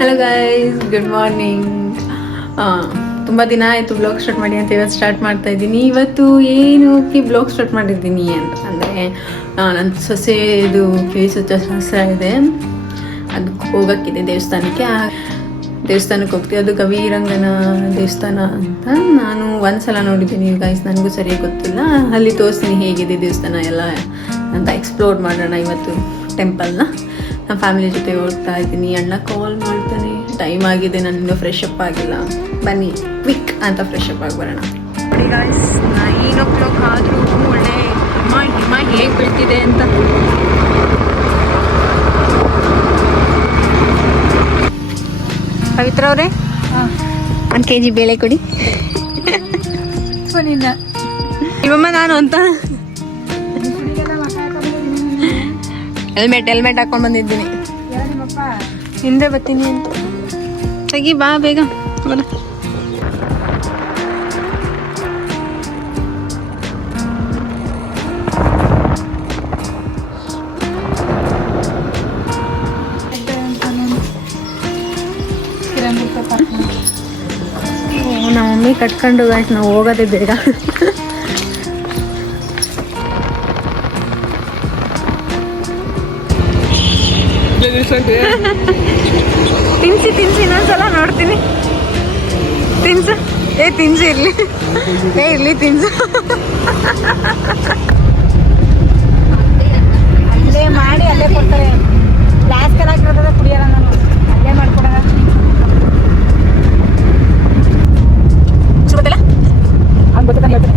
Hello guys, good morning. ತುಂಬ ದಿನ ಆಯಿತು ಬ್ಲಾಗ್ ಸ್ಟಾರ್ಟ್ ಮಾಡಿ ಅಂತ ಇವತ್ತು ಸ್ಟಾರ್ಟ್ ಮಾಡ್ತಾ ಇದ್ದೀನಿ. ಇವತ್ತು ಏನಕ್ಕೆ ಬ್ಲಾಗ್ ಸ್ಟಾರ್ಟ್ ಮಾಡಿದ್ದೀನಿ ಅಂದರೆ ನನ್ನ ಸೊಸೆದು ಕಿವಿ ಇದೆ, ಅದಕ್ಕೆ ಹೋಗೋಕ್ಕಿದೆ ದೇವಸ್ಥಾನಕ್ಕೆ. ದೇವಸ್ಥಾನಕ್ಕೆ ಹೋಗ್ತೀವಿ. ಅದು ಕವಿರಂಗನ ದೇವಸ್ಥಾನ ಅಂತ ನಾನು ಒಂದ್ಸಲ ನೋಡಿದ್ದೀನಿ ಗೈಸ್, ನನಗೂ ಸರಿಯಾಗಿ ಗೊತ್ತಿಲ್ಲ. ಅಲ್ಲಿ ತೋರಿಸ್ತೀನಿ ಹೇಗಿದೆ ದೇವಸ್ಥಾನ ಎಲ್ಲ ಅಂತ. ಎಕ್ಸ್ಪ್ಲೋರ್ ಮಾಡೋಣ ಇವತ್ತು ಟೆಂಪಲ್ನ. ನಮ್ಮ ಫ್ಯಾಮಿಲಿ ಜೊತೆ ಹೋಗ್ತಾ ಇದ್ದೀನಿ. ಅಣ್ಣ ಕಾಲ್ ಮಾಡ್ತಾನೆ, ಟೈಮ್ ಆಗಿದೆ, ನಾನು ಇನ್ನೂ ಫ್ರೆಶ್ ಅಪ್ ಆಗಿಲ್ಲ, ಬನ್ನಿ ಕ್ವಿಕ್ ಅಂತ ಫ್ರೆಶ್ ಅಪ್ ಆಗಿ ಬರೋಣ. ನೋಡಿ ಗೈಸ್, 9 o'clock ಆದರೂ ಒಳ್ಳೆ ಹಿಮ ಹೇಗೆ ಬೀಳ್ತಿದೆ ಅಂತ. ಪವಿತ್ರ ಅವರೇ, 1 kg ಬೇಳೆ ಕೊಡಿ. ನಿಮ್ಮಮ್ಮ ನಾನು ಅಂತ ಹೆಲ್ಮೆಟ್ ಹಾಕೊಂಡು ಬಂದಿದ್ದೀನಿ. ಹಿಂದೆ ಬರ್ತೀನಿ ಅಂತ ತೆಗಿ, ಬಾ ಬೇಗ ಬರ. ನಮ್ಮ ಮಮ್ಮಿ ಕಟ್ಕೊಂಡು ನಾವು ಹೋಗೋದೇ ಬೇಗ. ತಿನ್ಸಿ ಇನ್ನೊಂದ್ಸಲ ನೋಡ್ತೀನಿ. ತಿನ್ಸು, ತಿನ್ಸಿ ಇರ್ಲಿ ತಿನ್ಸು. ಅಲ್ಲೇ ಮಾಡಿ ಅಲ್ಲೇ ಕೊಡ್ತಾರೆ. ಗ್ಲಾಸ್ ಕಲಾಕಿರೋದ ಕುಡಿಯೋಣ, ನಾನು ಅಲ್ಲೇ ಮಾಡ್ಕೊಡೋಣ. ಗೊತ್ತಿಲ್ಲ ಹಂಗೆ ಗೊತ್ತಿಲ್ಲ ಹೇಳ್ತೀನಿ.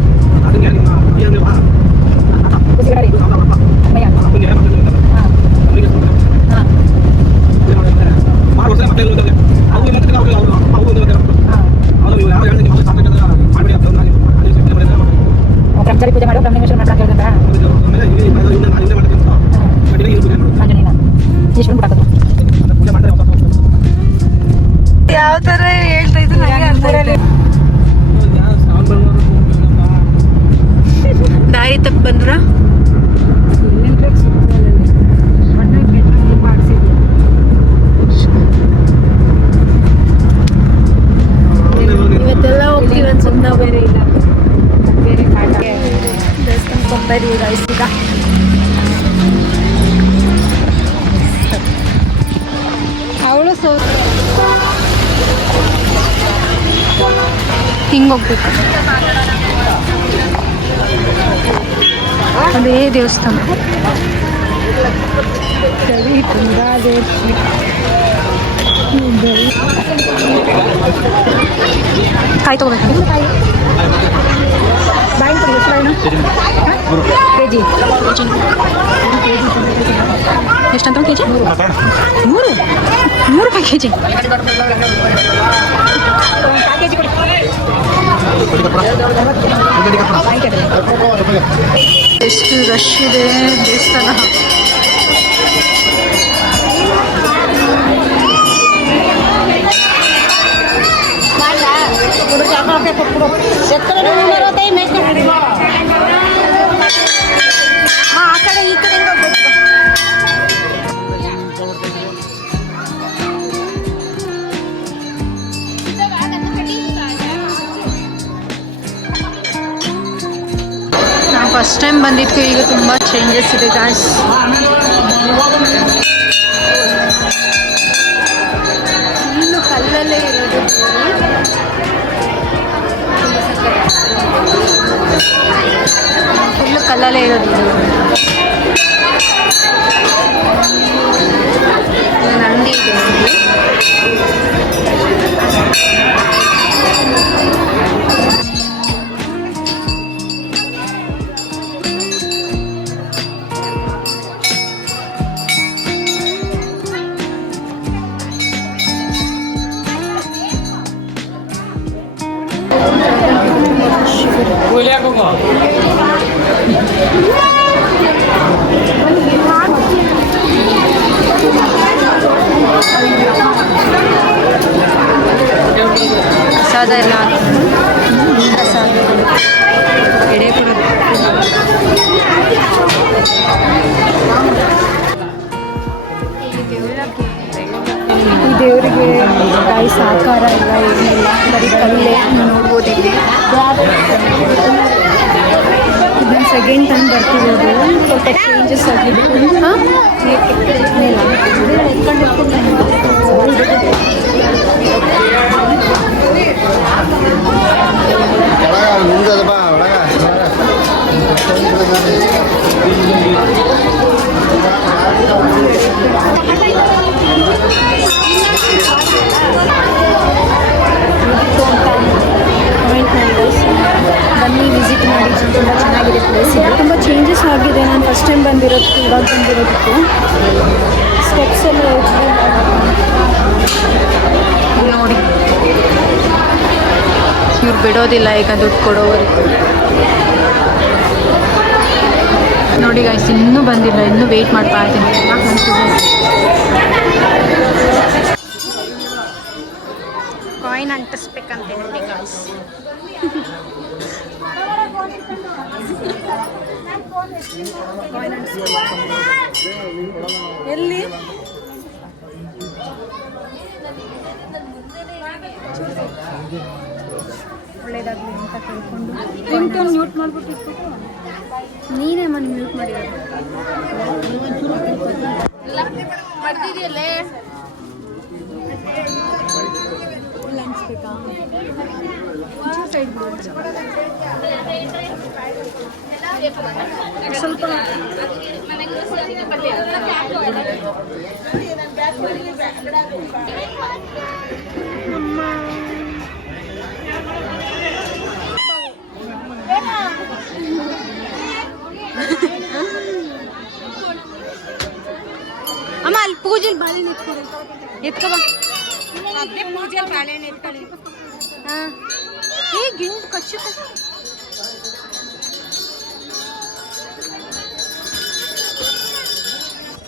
ಪೂಜೆ ಮಾಡೋ ಬ್ರಹ್ಮೇಶ್ವರ ಮಾಡ್ಕೊಂಡು ಯಾವ ತರ ಹೇಳ್ತಾ ಇದ್ರು. ದಾರಿ ತಪ್ಪು ಬಂದ್ರ ಇವತ್ತೆಲ್ಲ ಹೋಗ್ತೀವಿ ಅನ್ಸುತ್ತೆ. ನಾವು ಬೇರೆ ಇಲ್ಲ, ಬೇರೆ ದೇವಸ್ಥಾನಕ್ಕೆ ಹೋಗ್ತಾ ಇದೀವಿ ಗೈಸ್. ಈಗ ಅವಳು ಹಿಂಗೆ ಹೋಗ್ಬೇಕು. ಅದೇ ದೇವಸ್ಥಾನ. ಕಾಯಿ ತಗೋಬೇಕು. ಬಾಯಿ ಕೊಡಿ, ಕೆಜಿ ಎಷ್ಟಂತ ಕೆಜಿ? 3 ರೂಪಾಯಿ ಕೆಜಿ. ಎಷ್ಟು ರಶ್ ಇದೆ ದೇವಸ್ಥಾನ. ಆ ಕಡೆ ಈ ಕಡೆ ನಾವು ಫಸ್ಟ್ ಟೈಮ್ ಬಂದಿದ್ಕು, ಈಗ ತುಂಬ ಚೇಂಜಸ್ ಇದೆ ಗಾಯ್ಸ್. ಇನ್ನು ಕಲ್ಲಲ್ಲೇ ಇರೋದು, ಫುಲ್ಲು ಕಲ್ಲಲ್ಲೇ ಇರೋದು. ನಂದಿ ಇದೆ. ಪ್ರಸಾದ ಎಲ್ಲ ಪ್ರಸಾದ ಎಡೆ ಕೊಡೋದು. ಈ ದೇವರಿಗೆ ಗಾಯಸ್ ಆಕಾರ ಇಲ್ಲ, ಏನಿಲ್ಲ, ಬರೀ ಕಲ್ಲೇ ನೋಡ್ಬೋದು ಇಲ್ಲಿ. ಇದನ್ನು ಸೆಕೆಂಡ್ ಟೈಮ್ ಬರ್ತಿರೋದು, ಸ್ವಲ್ಪ ಚೇಂಜಸ್ ಆಗಿದೆ. ಹಾಂ ಬನ್ನಿ ವಿಸಿಟ್ ಮಾಡಿ, ತುಂಬ ಚೆನ್ನಾಗಿದೆ ಪ್ಲೇಸ್. ಇದೆ ತುಂಬ ಚೇಂಜಸ್ ಆಗಿದೆ. ನಾನು ಫಸ್ಟ್ ಟೈಮ್ ಬಂದಿರೋದಕ್ಕೆ ಇವಾಗ ಬಂದಿರೋದಕ್ಕೆ ಸ್ಟೆಪ್ಸ್ ಎಲ್ಲ ನೋಡಿ, ಇವ್ರು ಬಿಡೋದಿಲ್ಲ ಈಗ ದುಡ್ಡು ಕೊಡೋವರೆಗೂ. ನೋಡಿ ಗೈಸ್, ಇನ್ನೂ ಬಂದಿಲ್ಲ, ಇನ್ನೂ ವೆಯ್ಟ್ ಮಾಡ್ತಾ ಇದ್ದೀನಿ. ಕಾಯಿನ್ ಅಂಟಿಸ್ಬೇಕಂತ ನೋಡಿ ಗೈಸ್. ಎಲ್ಲಿ ಒಳ್ಳೇದಾಗಲಿ ಅಂತ ಕೇಳ್ಕೊಂಡು ಮ್ಯೂಟ್ ಮಾಡ್ಬಿಟ್ಟು ನೀನೇ ಮನೆ ಮ್ಯೂಟ್ ಮಾಡಿರೋದು. ಅನ್ಸ್ಬೇಕಾ ಸೈಡ್ ಸ್ವಲ್ಪ ಅಮ್ಮ ಅಲ್ಲಿ ಪೂಜೆಲಿ ಬಾಳೆಹಣ್ಣು ಎತ್ಕೊಬ ಪೂಜೆಲಿ ಬಾಳೆಹಣ್ಣು ಎತ್ಕೊಳ್ಳಿ. ಹಾಂ ಏ ಗಿಂಡು ಕಚ್ಚುತ್ತೆ.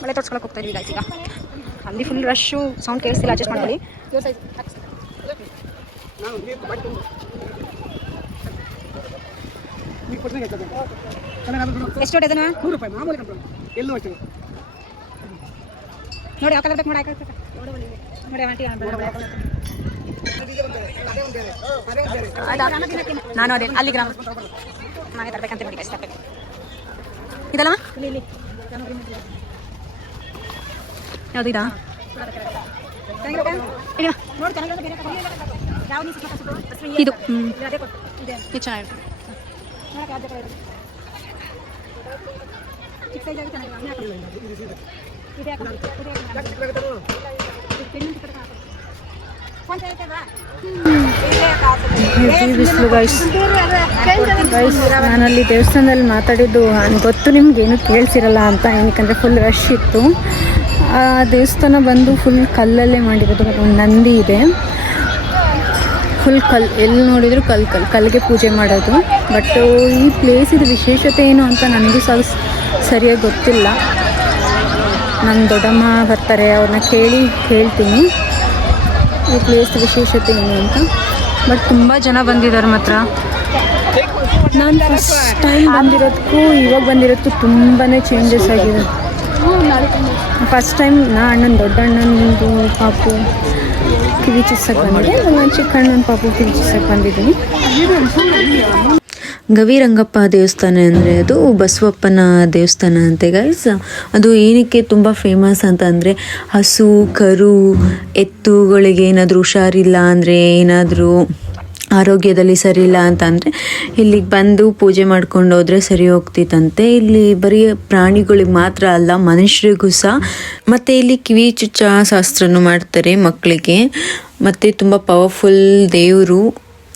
ಮಳೆ ತೋರ್ಸ್ಕೊಳಕ್ಕೆ ಹೋಗ್ತಾ ಇದೀವಿ ಈಗ. ಅಲ್ಲಿ ಫುಲ್ ರಶ್ಶು, ಸೌಂಡ್ ಕೇಳಿಸ್ತಿಲ್ಲ, ಅಡ್ಜಸ್ಟ್ ಮಾಡ್ಕೊಳ್ಳಿ. ಎಷ್ಟು ಅದನ್ನ ನೋಡಿ, ಆ ಕಲರ್ ಬೇಕು ನೋಡಿ, ನೋಡಿ ಆಂಟಿ ನಾನು ಅದೇ ಅಲ್ಲಿ ಗ್ರಾಮ ನಾನೇ ತರಬೇಕಂತ ನೋಡಿ ಕಷ್ಟ ಇದಲ್ಲ ಯಾವುದು ಇದಾ ಇದು ಚೆನ್ನಾಗಿರುತ್ತೆ. ಬಿಸಿಲು ಗೈಸ್. ನಾನಲ್ಲಿ ದೇವಸ್ಥಾನದಲ್ಲಿ ಮಾತಾಡಿದ್ದು ಗೊತ್ತು ನಿಮ್ಗೆ ಏನು ಕೇಳಿಸಿರಲ್ಲ ಅಂತ, ಏನಕ್ಕಂದರೆ ಫುಲ್ ರಶ್ ಇತ್ತು. ಆ ದೇವಸ್ಥಾನ ಬಂದು ಫುಲ್ ಕಲ್ಲಲ್ಲೇ ಮಾಡಿರೋದು. ಒಂದು ನಂದಿ ಇದೆ, ಫುಲ್ ಕಲ್ಲು, ಎಲ್ಲಿ ನೋಡಿದ್ರು ಕಲ್ಲಿಗೆ ಪೂಜೆ ಮಾಡೋದು. ಬಟ್ ಈ ಪ್ಲೇಸಿದ ವಿಶೇಷತೆ ಏನು ಅಂತ ನನಗೂ ಸರಿಯಾಗಿ ಗೊತ್ತಿಲ್ಲ. ನನ್ನ ದೊಡ್ಡಮ್ಮ ಬರ್ತಾರೆ, ಅವ್ರನ್ನ ಹೇಳ್ತೀನಿ ಈ ಪ್ಲೇಸ್ ವಿಶೇಷತೆ ಏನು ಅಂತ. ಬಟ್ ತುಂಬ ಜನ ಬಂದಿದ್ದಾರೆ ಮಾತ್ರ. ನಾನು ಫಸ್ಟ್ ಟೈಮ್ ಬಂದಿರೋದಕ್ಕೂ ಇವಾಗ ಬಂದಿರೋದಕ್ಕೂ ತುಂಬಾ ಚೇಂಜಸ್ ಆಗಿದೆ. ಫಸ್ಟ್ ಟೈಮ್ ಅಣ್ಣನ ದೊಡ್ಡ ಅಣ್ಣನದು ಪಾಪು ಕಿವಿ ಚಿಸ್ಸಕ್ಕೆ ಬಂದಿದೆ, ನಾನು ಚಿಕ್ಕ ಅಣ್ಣನ ಪಾಪು ಕಿವಿ ಚಿಸ್ಸಕ್ಕೆ ಬಂದಿದ್ದೀನಿ. ಗವಿರಂಗಪ್ಪ ದೇವಸ್ಥಾನ ಅಂದರೆ ಅದು ಬಸವಪ್ಪನ ದೇವಸ್ಥಾನ ಅಂತೆ ಗೈಸ್. ಅದು ಏನಕ್ಕೆ ತುಂಬ ಫೇಮಸ್ ಅಂತ ಅಂದರೆ, ಹಸು ಕರು ಎತ್ತುಗಳಿಗೆ ಏನಾದರೂ ಹುಷಾರಿಲ್ಲ ಅಂದರೆ, ಏನಾದರೂ ಆರೋಗ್ಯದಲ್ಲಿ ಸರಿ ಇಲ್ಲ ಅಂತ ಅಂದರೆ ಇಲ್ಲಿಗೆ ಬಂದು ಪೂಜೆ ಮಾಡ್ಕೊಂಡು ಹೋದರೆ ಸರಿ ಹೋಗ್ತಿತ್ತಂತೆ. ಇಲ್ಲಿ ಬರೀ ಪ್ರಾಣಿಗಳಿಗೆ ಮಾತ್ರ ಅಲ್ಲ, ಮನುಷ್ಯರಿಗೂ ಸಹ. ಮತ್ತು ಇಲ್ಲಿ ಕಿವಿ ಚುಚ್ಚ ಶಾಸ್ತ್ರನೂ ಮಾಡ್ತಾರೆ ಮಕ್ಕಳಿಗೆ. ಮತ್ತು ತುಂಬ ಪವರ್ಫುಲ್ ದೇವರು.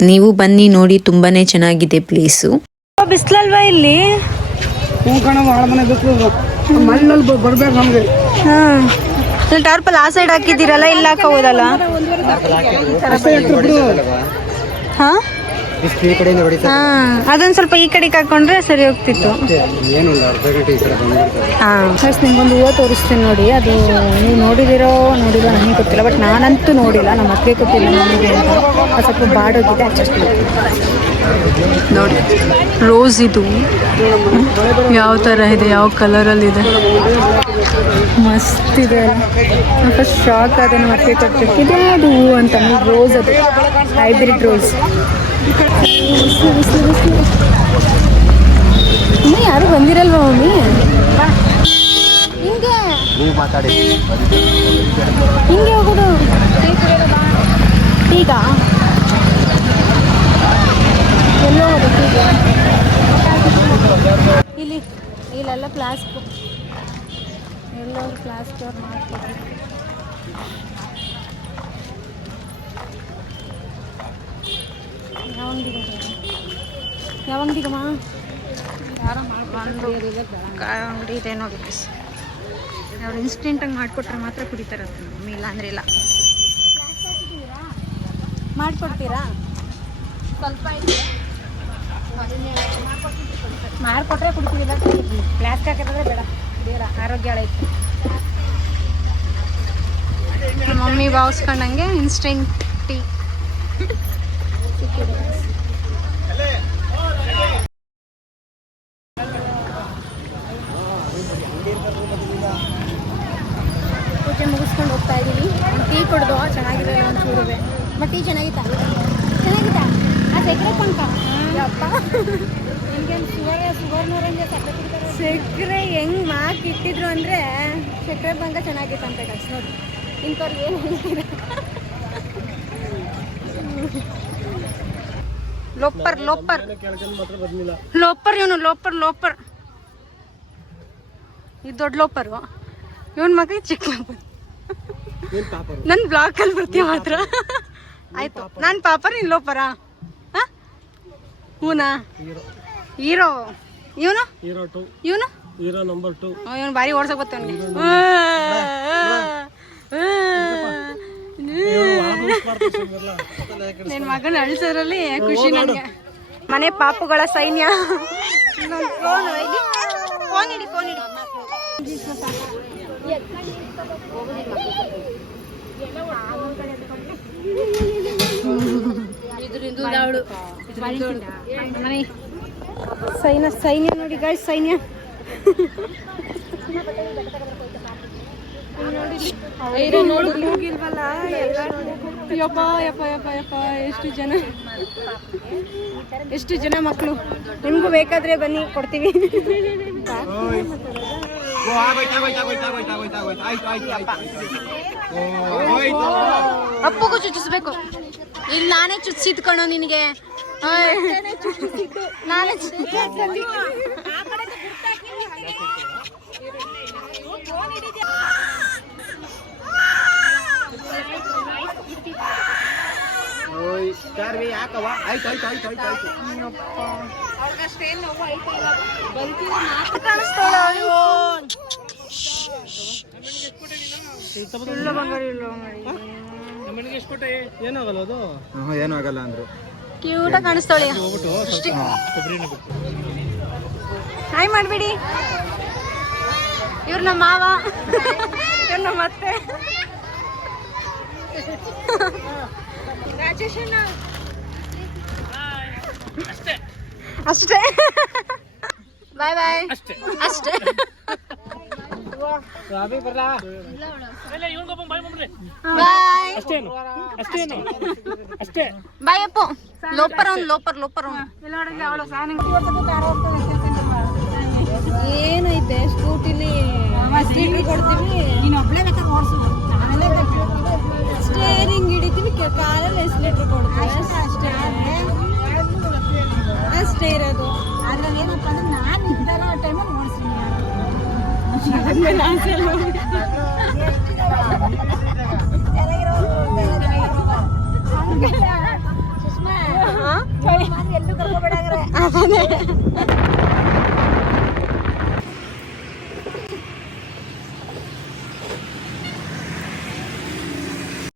ನೀವು ಬನ್ನಿ ನೋಡಿ, ತುಂಬಾ ಚೆನ್ನಾಗಿದೆ ಪ್ಲೇಸು. ಬಿಸಿಲಲ್ವಾ ಇಲ್ಲಿ? ಹಾಂ, ಟಾರ್ಪಲ್ ಆ ಸೈಡ್ ಹಾಕಿದ್ದೀರಲ್ಲ, ಇಲ್ಲಿ ಹಾಕೋಬೋದಲ್ಲ? ಹಾಂ, ಇಷ್ಟು ಈ ಕಡೆಯಿಂದ ಹೊಡಿತಾರೆ. ಅದೊಂದು ಸ್ವಲ್ಪ ಈ ಕಡೆಗೆ ಹಾಕೊಂಡ್ರೆ ಸರಿ ಹೋಗ್ತಿತ್ತು. ಏನು ಒಂದು ಅರ್ಧ ಗಂಟೆ ಈ ಕಡೆ ಬಂದ್ಬಿಡ್ತಾರೆ. ಫಸ್ಟ್ ನಿಮ್ಗೊಂದು ಹೂವು ತೋರಿಸ್ತೀನಿ ನೋಡಿ. ಅದು ನೀವು ನೋಡಿದಿರೋ ನನಗೆ ಗೊತ್ತಿಲ್ಲ, ಬಟ್ ನಾನಂತೂ ನೋಡಿಲ್ಲ. ನಮ್ಮ ಅತ್ತಿಗೆ ಗೊತ್ತಿಲ್ಲ ನನಗೆ ಅಂತ. ಅದು ಸ್ವಲ್ಪ ಬಾಡೋಗಿದೆ, ಅಡ್ಜಸ್ಟ್ ಮಾಡಿ ನೋಡಿ. ರೋಸ್ ಇದು ಯಾವ ಥರ ಇದೆ, ಯಾವ ಕಲರಲ್ಲಿದೆ, ಮಸ್ತ್ ಇದೆ. ಫಸ್ಟ್ ಶಾಕ್ ಆದ ನಮ್ಮ ಅತ್ತಿಗೆ ಕೊಟ್ಟಿದ್ದು ಇದೆ ಅದು ಹೂವು ಅಂತ. ರೋಸ್, ಅದು ಹೈಬ್ರಿಡ್ ರೋಸ್. ಮಮ್ಮಿ ಯಾರು ಬಂದಿರಲ್ವಾ ಮಮ್ಮಿ? ಹಿಂಗೆ ಹಿಂಗೆ ಹೋಗೋದು ಈಗ ಎಲ್ಲೋ ಹೋಗೋದು ಈಗ ಇಲ್ಲೆಲ್ಲ ಪ್ಲಾಸ್ಟಿಕ್, ಎಲ್ಲೋ ಪ್ಲಾಸ್ಟಿಕ್ ಅವ್ರು ಮಾಡ್ತಾರೆ. ಯಾವಂಗಿಗಮ್ಮ ಯಾರೋ ಮಾಡ್ಕೊಂಡು ಅಂಗಡಿ ಇದೆ ನೋಡಿ. ಅವ್ರು ಇನ್ಸ್ಟೆಂಟಾಗಿ ಮಾಡಿಕೊಟ್ರೆ ಮಾತ್ರ ಕುಡಿತಾರೆ ಅಂತ ಮಮ್ಮಿ, ಇಲ್ಲ ಅಂದ್ರೆ ಇಲ್ಲ. ಮಾಡಿಕೊಡ್ತೀರಾ? ಸ್ವಲ್ಪ ಮಾಡಿಕೊಟ್ರೆ ಕುಡ್ತೀವಿಲ್ಲ, ಪ್ಲಾಸ್ಟಿಕ್ ಹಾಕಿದ್ರೆ ಬೇಡ, ಬೇಡ, ಆರೋಗ್ಯ ಹಾಳೈತೆ. ಮಮ್ಮಿ ಭಾವಿಸ್ಕೊಂಡಂಗೆ ಇನ್ಸ್ಟೆಂಟ್ ಟೀ. ಪೂಜೆ ಮುಗಿಸ್ಕೊಂಡು ಹೋಗ್ತಾ ಇದ್ದೀವಿ. ಒಂದು ಟೀ ಕುಡ್ದು ಚೆನ್ನಾಗಿದೆ ಒಂಚೂರುವೆ. But tea ಚೆನ್ನಾಗಿತ್ತಾ? ಚೆನ್ನಾಗಿತ್ತಾ? ಆ ಸಕ್ಕರೆ ಪಾನಕ ಅಪ್ಪ ನಿಮಗೆ ಸುವರ್ಣರಂಗೆ ಸಕ್ಕರೆ ಕುಡಿತಾರೆ. ಸಕ್ಕರೆ ಹೆಂಗೆ ಮಾಕ್ ಇಟ್ಟಿದ್ರು ಅಂದರೆ ಸಕ್ಕರೆ ಪಾನಕ ಚೆನ್ನಾಗಿತ್ತು ಅಂತ ಕಳ್ಸಿ ನೋಡಿ. ಇಂಥವ್ರಿಗೆ ಏನು ಹೇಳ್ತೀರ? ಲೋಪರ್ ಲೋಪರ್ ಲೋಪರ್ ಇವನು ಲೋಪರ್ ಲೋಪರ್. ಇದು ದೊಡ್ಡ ಲೋಪರು, ಇವನ್ ಮಗ ಚಿಕ್ಕ ಲೋಪರ್. ನನ್ನ ಬ್ಲಾಕಲ್ಲಿ ಬರ್ತೀಯ ಮಾತ್ರ. ಆಯ್ತು, ನಾನು ಪಾಪರ್, ನೀನು ಲೋಪರಾ? ಹೂನಾ? ಹೀರೋ ಇವನು, ಇವನು ಇವನು ಭಾರಿ ಓಡ್ಸಕ್ ಬರ್ತಾನೆ. ನನ್ನ ಮಗನ ಅಳಿಸೋದ್ರಲ್ಲಿ ಖುಷಿ ನನಗೆ. ಮನೆ ಪಾಪುಗಳ ಸೈನ್ಯ. ಫೋನ್ ಇಡಿ, ಫೋನ್ ಇಡಿ. ಸೈನ್ಯ ನೋಡಿ ಗಾಯ್ಸ್, ಸೈನ್ಯ ಹೋಗಿಲ್ವಲ್ಲ. ಯಪ್ಪ ಯಪ್ಪ ಯಪ್ಪ ಯಪ್ಪ, ಎಷ್ಟು ಜನ ಮಕ್ಕಳು. ನಿಮ್ಗೂ ಬೇಕಾದ್ರೆ ಬನ್ನಿ, ಕೊಡ್ತೀವಿ. ಅಪ್ಪಗೂ ಚುಚ್ಚಿಸ್ಬೇಕು. ಇಲ್ಲಿ ನಾನೇ ಚುಚ್ಚಿದ್ ಕಣೋ ನಿನಗೆ. ನಾನೇ ಏನಾಗಲ್ಲ ಅಂದ್ರು. ಕ್ಯೂಟ ಕಾಣಿಸ್ತಾಳೆ. ಹಾಯ್ ಮಾಡ್ಬಿಡಿ. ಇವ್ರು ನಮ್ಮ ಮಾವ, ಇವ್ರು ನಮ್ಮ ಅತ್ತೆ. ಅಷ್ಟೇ. ಬಾಯ್ ಬಾಯ್. ಅಷ್ಟೇ. ಬಾಯ್ ಅಪ್ಪು. ಲೋಪರ್ ಅವ್ನು, ಲೋಪರ್ ಲೋಪರ್ ಅವ್ನು. ಏನೈತೆ ಸ್ಕೂಟಿಲಿ ಕೊಡ್ತೀವಿ, ಸ್ಟೇರಿಂಗ್ ಹಿಡಿತೀವಿ, ಕಾಲಲ್ಲಿ ಎಸ್ಲೇಟರ್ ಕೊಡ್ತೀವಿ, ಅಷ್ಟೇ ಇರೋದು. ಅದ್ರಲ್ಲಿ ಏನಪ್ಪ ಅಂದ್ರೆ ನಾನು ಇದ್ದಾರ ಟೈಮಲ್ಲಿ ಓಡಿಸ್ತೀನಿ.